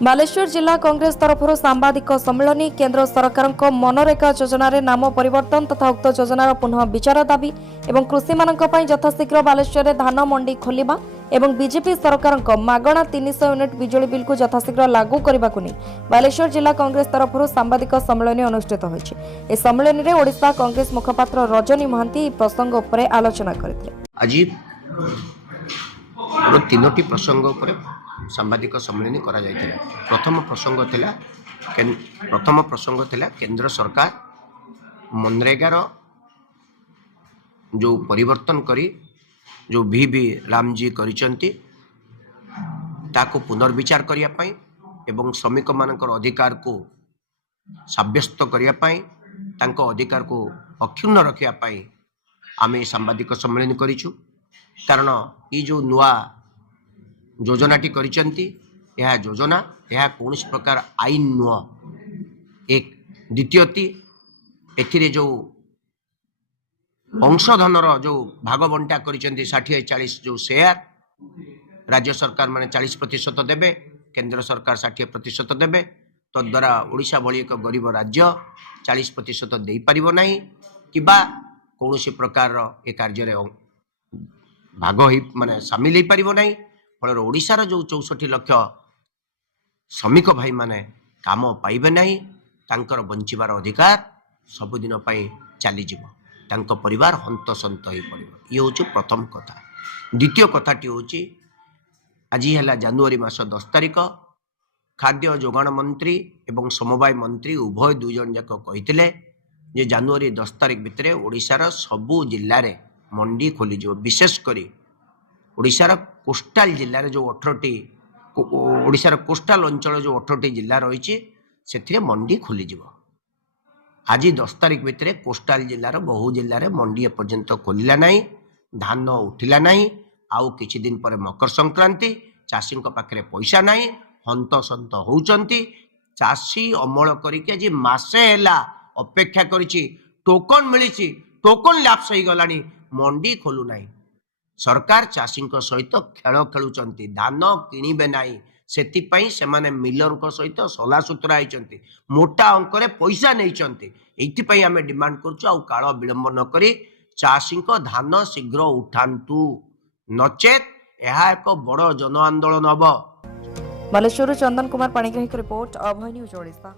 बालेश्वर जिला कांग्रेस तरफ सांबादिक सम्मेलन केंद्र सरकार मनरेगा योजन नाम परिवर्तन तथा उक्त योजनार पुनः विचार दाबी एवं कृषि मानक यथाशीघ्र बालेश्वर धान मंडी खोलिबा एवं बीजेपी सरकार मागणा 300 यूनिट बिजुली बिल को यथाशीघ्र लागू करने को बालेश्वर जिला कांग्रेस तरफ सांबादिक सम्मेलन अनुष्ठित होइछि। ए सम्मेलन में ओडिशा कांग्रेस मुखपात्र रजनी महांती प्रसंग उपर आलोचना करथिले। आज तीनोटी प्रसंग उपर सांबादिक सम्मेलन करा जायतिला। प्रथम प्रसंग थिला केंद्र सरकार मनरेगार जो परिवर्तन करी जो भी रामजी करिसंती ताको पुनर्विचार करिया पई एवं श्रमिक मानकर अधिकार को साब्यस्त करिया पई तांको अधिकार को अक्षुण्ण रखिया पई आमे सांबादिक सम्मेलन करिछु। कारण ये जो नुआ योजनाटी करिसंती यह योजना यह कौन प्रकार आईन नुह। एक द्वितीयती एथिरे जो अंशधनर जो भाग बंटा करिसंती 60-40 जो शेयर राज्य सरकार माने 40% देबे, केंद्र सरकार 60% देबे। तद्वारा ओडिशा भली एक गरीब राज्य 40% दे पारिबो नाही किबा कौन प्रकार ए कार्य भाग ही माने शामिल हो पारिबो नाही। फल ओडिशार जो 64 लाख श्रमिक भाई माने काम पाइबे नाही, तांकर बंचिबार अधिकार सबुदिन पई चली जिवो, तांको परिवार हंतसंत हो पड़ो। ये हूँ प्रथम कथा। द्वितीय कथाटी हूँ आज है जनवरी मास 10 तारिख खाद्य जोगाण मंत्री एवं समवाय मंत्री उभय दुई जन जाक कही जनवरी 10 तारिख भितर ओडिशार सबु जिल्ला रे मंडी खोली जो विशेषकर ओडिशार कोस्टाल जिल्ला रे जो 18टी ओडिशार कोस्टाल अंचल जो 18टी जिल्ला रही से मंडी खोली जिवो। आज 10 तारिख भितर कोस्टाल जिल्लार बहु जिल्ला रे मंडी एपर्यंत खोलिला नाही, धान उठिला नाही। आउ किछि दिन पर मकर संक्रांति, चाषी पाखे पैसा नाही, हंतसंत होउचंती। चाषी अमल करिके आज मासे हैला अपेक्षा करिछि, टोकन मिलिछि, टोकन लैप्स हो गलानी, मंडी खोलु नाही। सरकार चाषी सहित खेल खेलुचंती, धान किणिबे नाही, सेतिपाई सेमाने मिलर सहित सला सुतरा होइचंती, मोटा अंकरे पैसा नैचंती। एइथिपाई आमे डिमांड करछु आउ काळ विलंब न करी चाषी धान शीघ्र उठांतु, नचेत यह एक बड़ जन आंदोलन हब। बालेश्वर चंदन कुमार पाणिग्राही रिपोर्ट, अभय न्यूज ओडिशा।